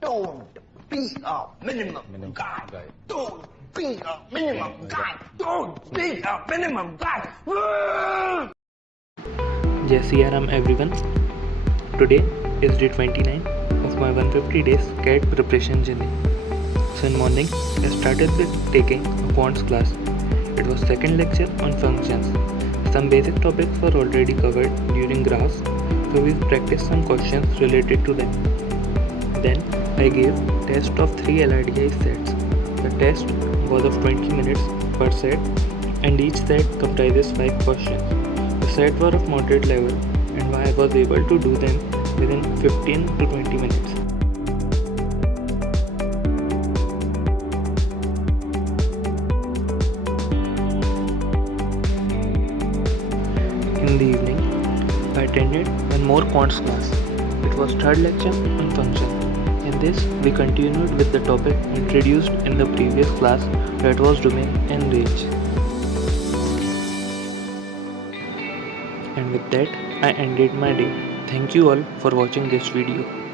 Don't be a minimum guy. Don't be a minimum guy. Don't be a minimum guy. Yes, CRM everyone. Today is day 29 of my 150 days CAT preparation journey. So in morning, I started with taking a quants class. It was second lecture on functions. Some basic topics were already covered during graphs, so we practiced some questions related to them. Then I gave test of 3 LRDI sets. The test was of 20 minutes per set and each set comprises 5 questions. The sets were of moderate level and I was able to do them within 15 to 20 minutes. In the evening, I attended one more quants class. It was third lecture on function. In this, we continued with the topic introduced in the previous class, that was domain and range. And with that, I ended my day. Thank you all for watching this video.